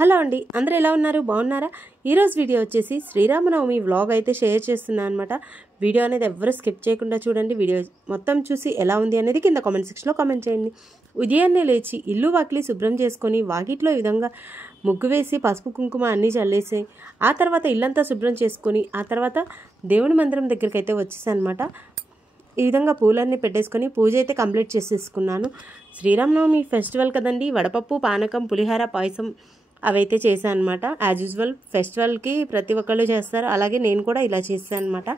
Hello అండి, అందరూ ఎలా ఉన్నారు? బాగున్నారా? ఈరోజు వీడియో వచ్చేసి శ్రీరామనవమి వ్లాగ్ అయితే షేర్ చేస్తున్నాను అనమాట. వీడియో అనేది ఎవరు స్కిప్ చేయకుండా చూడండి. వీడియో మొత్తం చూసి ఎలా ఉంది అనేది కింద కామెంట్ సెక్షన్లో కామెంట్ చేయండి. ఉదయాన్నే లేచి ఇల్లు వాకిలి శుభ్రం చేసుకొని వాకిట్లో ఈ విధంగా ముగ్గు వేసి పసుపు కుంకుమ అన్నీ చల్లేసి ఆ తర్వాత ఇల్లంతా శుభ్రం చేసుకొని ఆ తర్వాత దేవుని మందిరం దగ్గరికి అయితే వచ్చేసాను అనమాట. ఈ విధంగా పూలన్నీ పెట్టేసుకొని పూజ అయితే కంప్లీట్ చేసేసుకున్నాను. శ్రీరామనవమి ఫెస్టివల్ కదండి. వడపప్పు, పానకం, పులిహార, పాయసం అవైతే చేశాను అనమాట. యాజ్ యూజువల్ ఫెస్టివల్కి ప్రతి ఒక్కళ్ళు చేస్తారు, అలాగే నేను కూడా ఇలా చేశాను అనమాట.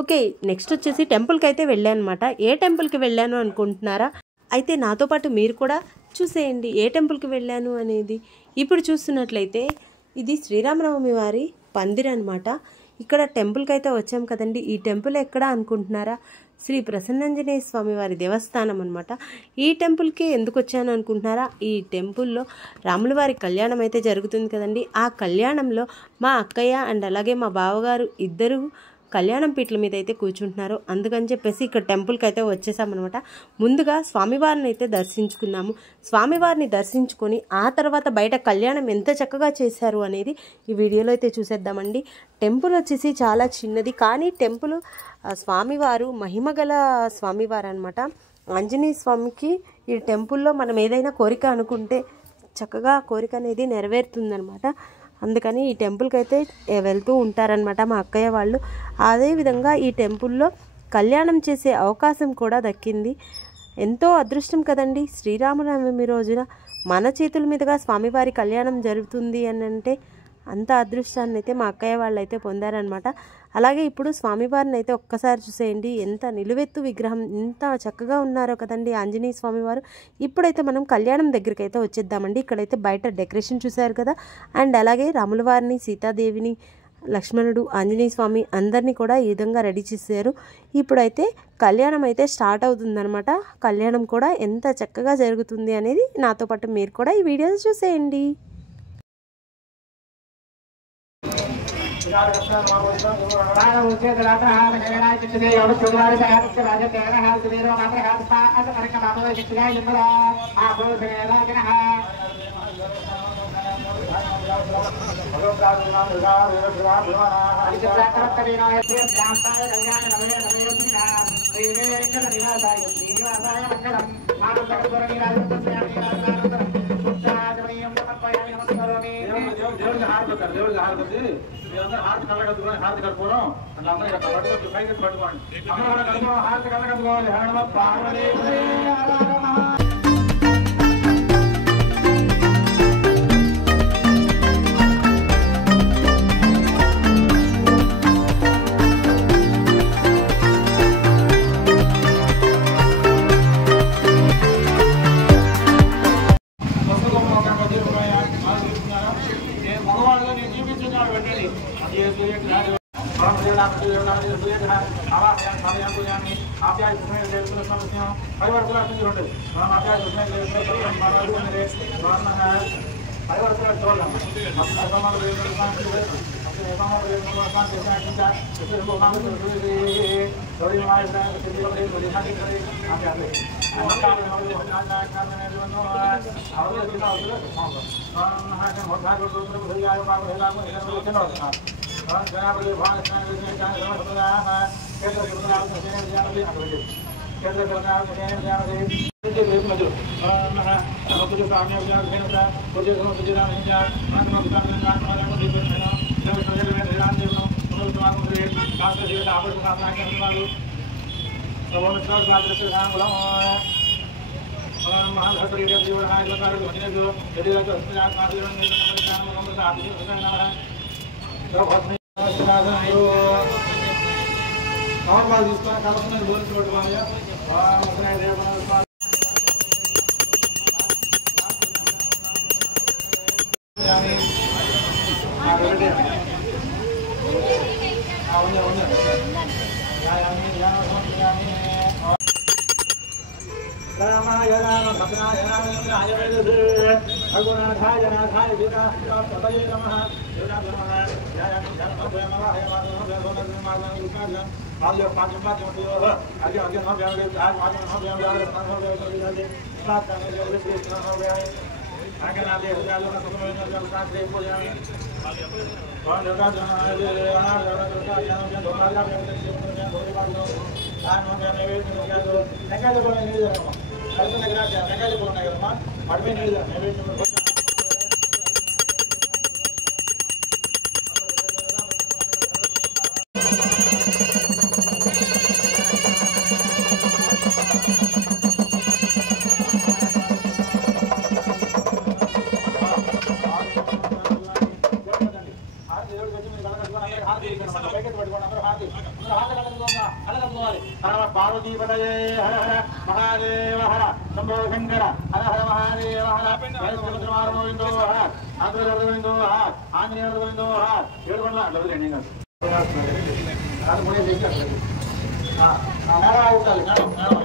ఓకే, నెక్స్ట్ వచ్చేసి టెంపుల్కి అయితే వెళ్ళాను అనమాట. ఏ టెంపుల్కి వెళ్ళాను అనుకుంటున్నారా? అయితే నాతో పాటు మీరు కూడా చూసేయండి ఏ టెంపుల్కి వెళ్ళాను అనేది. ఇప్పుడు చూస్తున్నట్లయితే ఇది శ్రీరామనవమి వారి పందిరి అనమాట. ఇక్కడ టెంపుల్కి అయితే వచ్చాం కదండి. ఈ టెంపుల్ ఎక్కడ అనుకుంటున్నారా? శ్రీ ప్రసన్నాంజనేయ స్వామి వారి దేవస్థానం అనమాట. ఈ టెంపుల్కి ఎందుకు వచ్చాను అనుకుంటున్నారా? ఈ టెంపుల్లో రాముల వారి కళ్యాణం అయితే జరుగుతుంది కదండి. ఆ కళ్యాణంలో మా అక్కయ్య అండ్ అలాగే మా బావగారు ఇద్దరు కళ్యాణం పీటల మీద అయితే కూర్చుంటున్నారు. అందుకని చెప్పేసి ఇక్కడ టెంపుల్కి అయితే వచ్చేసామన్నమాట. ముందుగా స్వామివారిని అయితే దర్శించుకున్నాము. స్వామివారిని దర్శించుకొని ఆ తర్వాత బయట కళ్యాణం ఎంత చక్కగా చేశారు అనేది ఈ వీడియోలో అయితే చూసేద్దామండి. టెంపుల్ వచ్చేసి చాలా చిన్నది, కానీ టెంపుల్ స్వామివారు మహిమగల స్వామివారు అనమాట. ఆంజనేయ స్వామికి ఈ టెంపుల్లో మనం ఏదైనా కోరిక అనుకుంటే చక్కగా కోరిక అనేది నెరవేరుతుందనమాట. అందుకని ఈ టెంపుల్కి అయితే వెళ్తూ ఉంటారనమాట మా అక్కయ్య వాళ్ళు. అదేవిధంగా ఈ టెంపుల్లో కళ్యాణం చేసే అవకాశం కూడా దక్కింది. ఎంతో అదృష్టం కదండి. శ్రీరామనవమి రోజున మన చేతుల మీదుగా స్వామివారి కళ్యాణం జరుగుతుంది అని అంటే అంత అదృష్టాన్ని అయితే మా అక్కయ్య వాళ్ళు అయితే పొందారనమాట. అలాగే ఇప్పుడు స్వామివారిని అయితే ఒక్కసారి చూసేయండి. ఎంత నిలువెత్తు విగ్రహం, ఎంత చక్కగా ఉన్నారో కదండి ఆంజనేయ స్వామివారు. ఇప్పుడైతే మనం కళ్యాణం దగ్గరికి అయితే వచ్చేద్దామండి. ఇక్కడైతే బయట డెకరేషన్ చూశారు కదా, అండ్ అలాగే రాముల వారిని, సీతాదేవిని, లక్ష్మణుడు, ఆంజనేయ స్వామి అందరినీ కూడా ఈ విధంగా రెడీ చేశారు. ఇప్పుడైతే కళ్యాణం అయితే స్టార్ట్ అవుతుందన్నమాట. కళ్యాణం కూడా ఎంత చక్కగా జరుగుతుంది అనేది నాతో పాటు మీరు కూడా ఈ వీడియోస్ చూసేయండి. पार्वती पतये हर हर महादेव हर शंभो शंकर हर हर महादेव हर गोविंदो हर आंध्रगोविंदो हर आंजनेयगोविंदो हर ఏడుకొండల లవరే నేను అది పోయి చేస్తాను నారా అవుతాలి నారా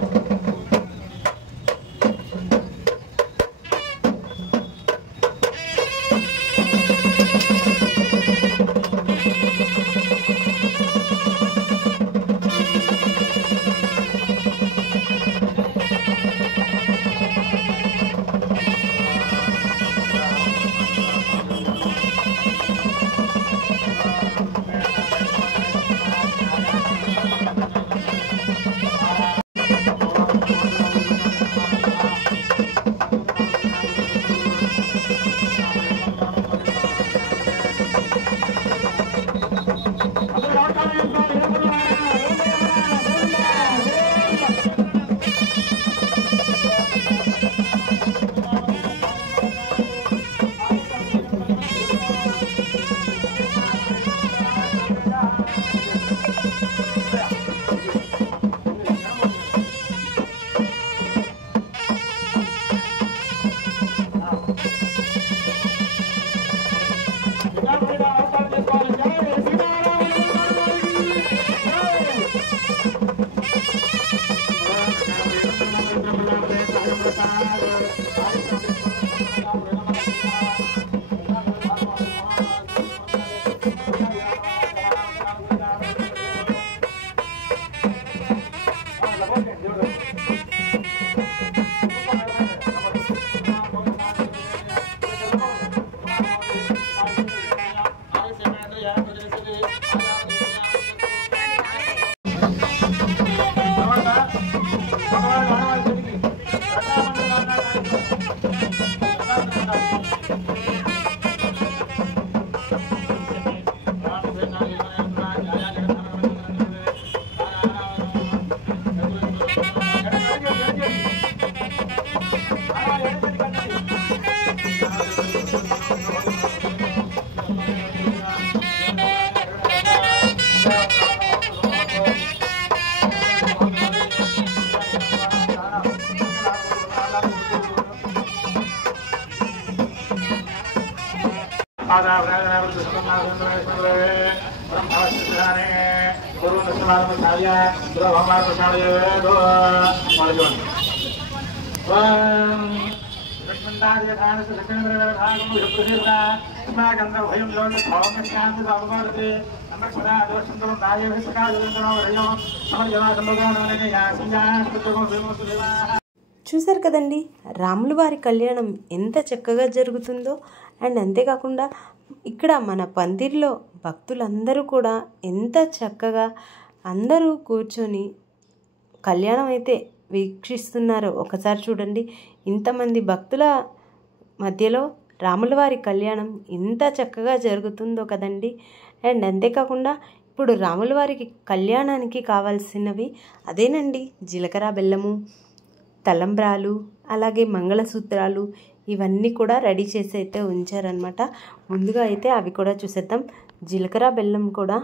చూశారు కదండి రాముల వారి కళ్యాణం ఎంత చక్కగా జరుగుతుందో. అండ్ అంతేకాకుండా ఇక్కడ మన పందిరిలో భక్తులందరూ కూడా ఎంత చక్కగా అందరూ కూర్చొని కళ్యాణం అయితే వీక్షిస్తున్నారో ఒకసారి చూడండి. ఇంతమంది భక్తుల మధ్యలో రాముల వారి కళ్యాణం ఎంత చక్కగా జరుగుతుందో కదండి. అండ్ అంతేకాకుండా ఇప్పుడు రాముల వారికి కళ్యాణానికి కావాల్సినవి అదేనండి, జీలకర్ర బెల్లము, తలంబ్రాలు, అలాగే మంగళసూత్రాలు, ఇవన్నీ కూడా రెడీ చేసి అయితే ఉంచారనమాట. ముందుగా అయితే అవి కూడా చూసేద్దాం. జీలకర్ర బెల్లం కూడా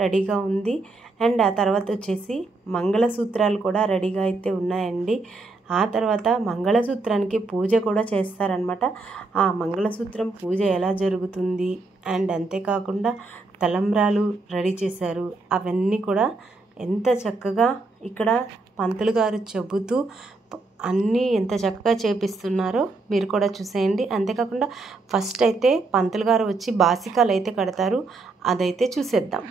రెడీగా ఉంది. అండ్ ఆ తర్వాత వచ్చేసి మంగళసూత్రాలు కూడా రెడీగా అయితే ఉన్నాయండి. ఆ తర్వాత మంగళసూత్రానికి పూజ కూడా చేస్తారనమాట. ఆ మంగళసూత్రం పూజ ఎలా జరుగుతుంది అండ్ అంతేకాకుండా తలంబ్రాలు రెడీ చేశారు. అవన్నీ కూడా ఎంత చక్కగా ఇక్కడ పంతులు గారు చెబుతూ అన్నీ ఎంత చక్కగా చేపిస్తున్నారో మీరు కూడా చూసేయండి. అంతేకాకుండా ఫస్ట్ అయితే పంతులు గారు వచ్చి బాసికాలు అయితే కడతారు, అదైతే చూసేద్దాం.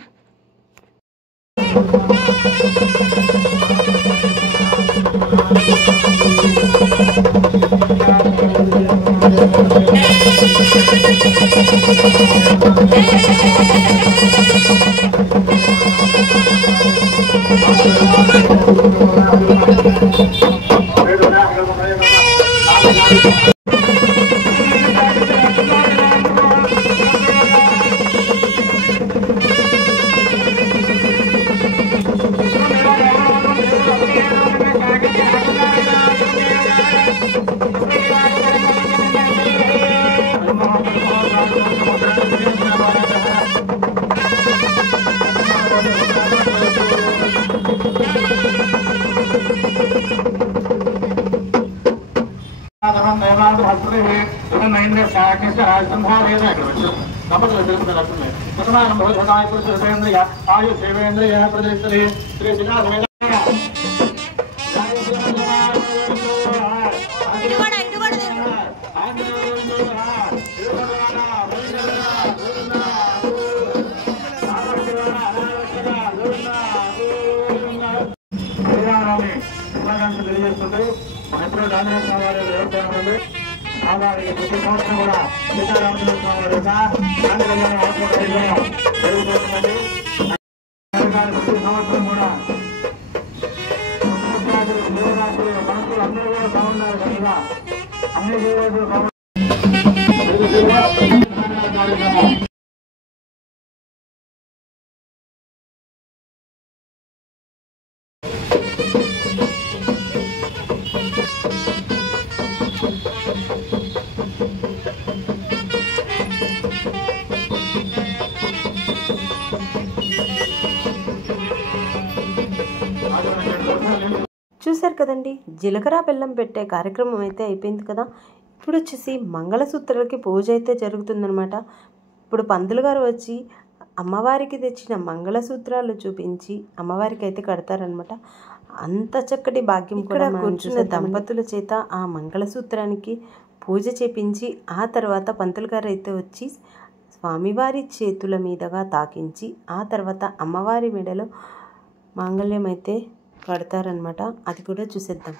తెలియజేస్తుంటూ ఎప్పుడో ఆంజనేయ స్వామి వారి దేవస్థానంలో ఆదానికి ప్రతి సంవత్సరం కూడా సీతారామచంద్ర స్వామి వారి యొక్క ఆంజనేయ ఆత్మకైలో జరుగుతుందండి. ప్రతి సంవత్సరం కూడా జీవరాశులు మనసులు అందరూ కూడా బాగున్నారు కనుక అన్ని జీవరాశులు బాగున్నారు. చూశారు కదండి, జీలకర్ర బెల్లం పెట్టే కార్యక్రమం అయితే అయిపోయింది కదా. ఇప్పుడు వచ్చేసి మంగళసూత్రాలకి పూజ అయితే జరుగుతుందనమాట. ఇప్పుడు పంతులు గారు వచ్చి అమ్మవారికి తెచ్చిన మంగళసూత్రాలు చూపించి అమ్మవారికి అయితే కడతారనమాట. అంత చక్కటి భాగ్యం కూడా కూర్చున్న దంపతుల చేత ఆ మంగళసూత్రానికి పూజ చేపించి ఆ తర్వాత పంతులు గారు అయితే వచ్చి స్వామివారి చేతుల మీదుగా తాకించి ఆ తర్వాత అమ్మవారి మెడలో మాంగళ్యం అయితే కడతారనమాట. అది కూడా చూసేద్దాం.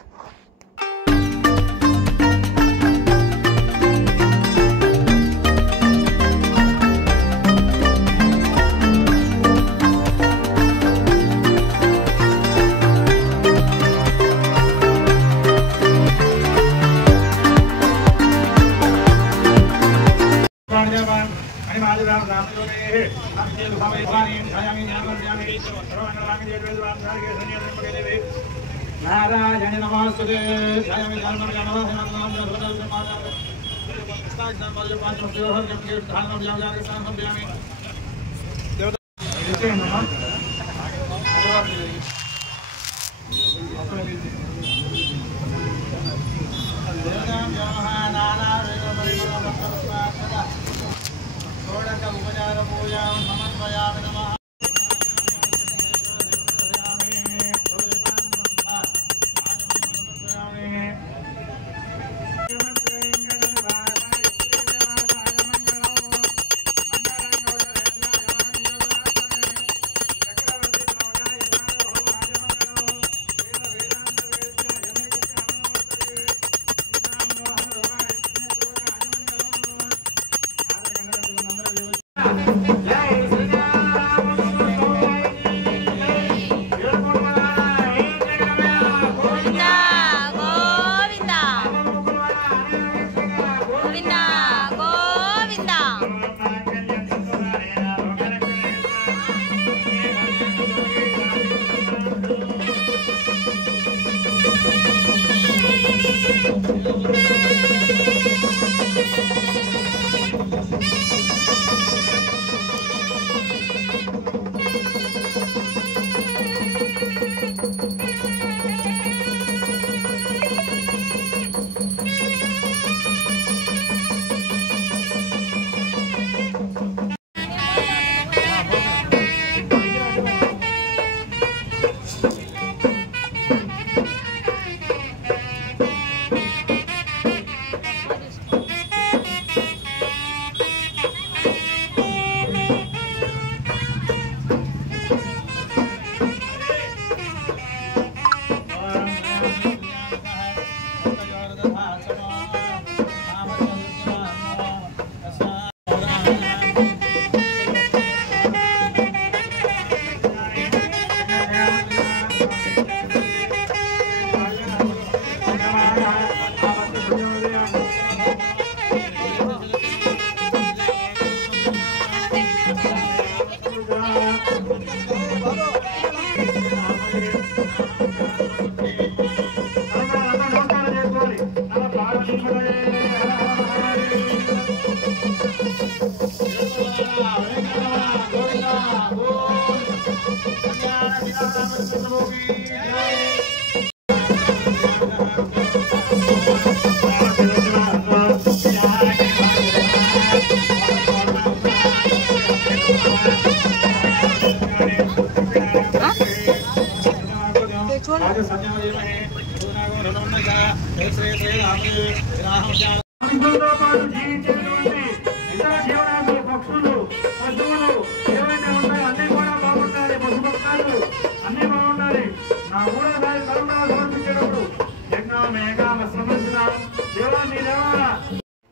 नारायण नमस्ते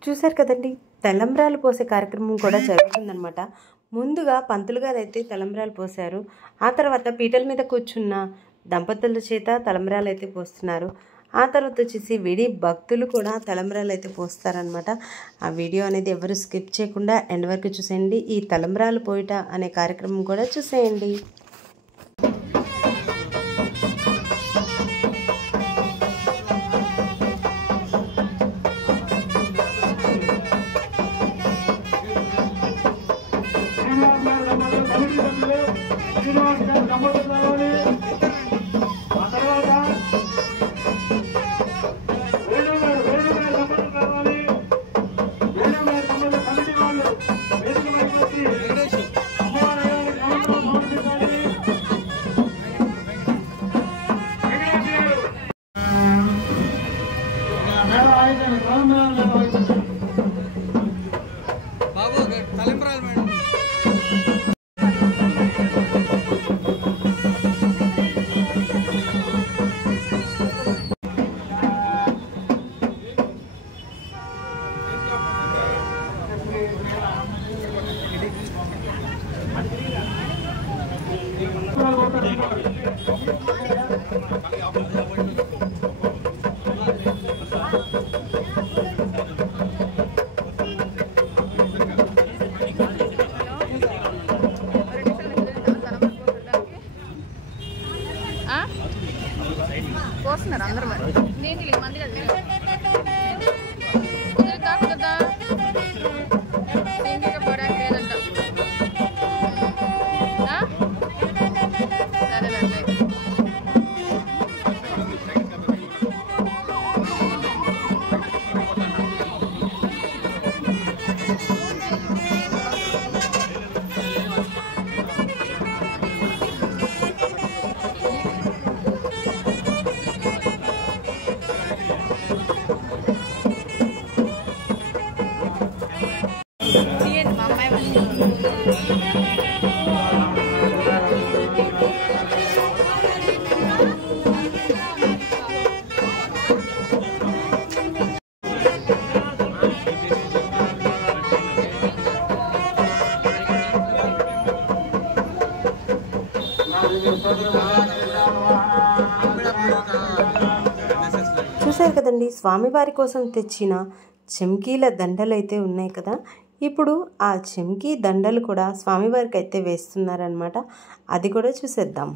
చూశారు కదండి, తలంబ్రాలు పోసే కార్యక్రమం కూడా జరుగుతుందనమాట. ముందుగా పంతులు గారు అయితే తలంబ్రాలు పోశారు. ఆ తర్వాత పీటల మీద కూర్చున్న దంపతుల చేత తలంబ్రాలు అయితే పోస్తున్నారు. ఆ తర్వాత వచ్చేసి విడి భక్తులు కూడా తలంబ్రాలు అయితే పోస్తారనమాట. ఆ వీడియో అనేది ఎవరు స్కిప్ చేయకుండా ఎండ్ వరకు చూసేయండి. ఈ తలంబ్రాలు పోయిట అనే కార్యక్రమం కూడా చూసేయండి. పోస్తున్నారు అందరూ మరి నేను మంది కాకుండా పోవడానికి లేదంట. సరేనండి. చూశారు కదండి, స్వామివారి కోసం తెచ్చిన చెంకీల దండలు అయితే ఉన్నాయి కదా. ఇప్పుడు ఆ చెంకీ దండలు కూడా స్వామివారికి అయితే వేస్తున్నారనమాట. అది కూడా చూసేద్దాం.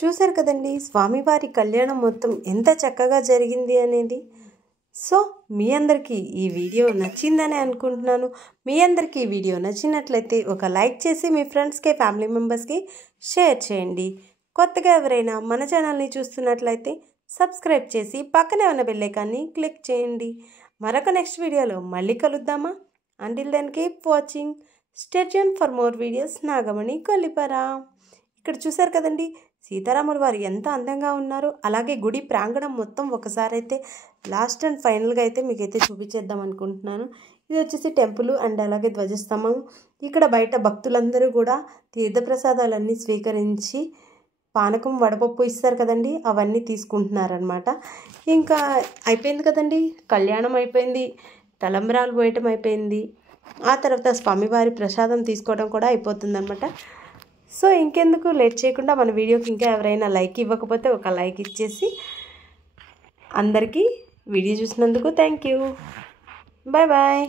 చూశారు కదండి, స్వామివారి కళ్యాణం మొత్తం ఎంత చక్కగా జరిగింది అనేది. సో మీ అందరికీ ఈ వీడియో నచ్చిందని అనుకుంటున్నాను. మీ అందరికీ ఈ వీడియో నచ్చినట్లయితే ఒక లైక్ చేసి మీ ఫ్రెండ్స్కి, ఫ్యామిలీ మెంబర్స్కి షేర్ చేయండి. కొత్తగా ఎవరైనా మన ఛానల్ని చూస్తున్నట్లయితే సబ్స్క్రైబ్ చేసి పక్కనే ఉన్న బెల్ ఐకాన్ని క్లిక్ చేయండి. మరొక నెక్స్ట్ వీడియోలో మళ్ళీ కలుద్దామా? Until then keep watching. Stay tune for more videos. Nagamani Kollipara. ఇక్కడ చూశారు కదండి, సీతారాముల వారు ఎంత అందంగా ఉన్నారు. అలాగే గుడి ప్రాంగణం మొత్తం ఒకసారి అయితే లాస్ట్ అండ్ ఫైనల్గా అయితే మీకైతే చూపించేద్దాం అనుకుంటున్నాను. ఇది వచ్చేసి టెంపుల్ అండ్ అలాగే ధ్వజస్తంభం. ఇక్కడ బయట భక్తులందరూ కూడా తీర్థప్రసాదాలన్నీ స్వీకరించి పానకం వడపప్పు ఇస్తారు కదండి, అవన్నీ తీసుకుంటున్నారనమాట. ఇంకా అయిపోయింది కదండి, కళ్యాణం అయిపోయింది, తలంబ్రాలు పోయటం అయిపోయింది, ఆ తర్వాత స్వామివారి ప్రసాదం తీసుకోవడం కూడా అయిపోతుందన్నమాట. సో ఇంకెందుకు లేట్ చేయకుండా మన వీడియోకి ఇంకా ఎవరైనా లైక్ ఇవ్వకపోతే ఒక లైక్ ఇచ్చేసి అందరికీ వీడియో చూసినందుకు థ్యాంక్ యూ. Bye bye.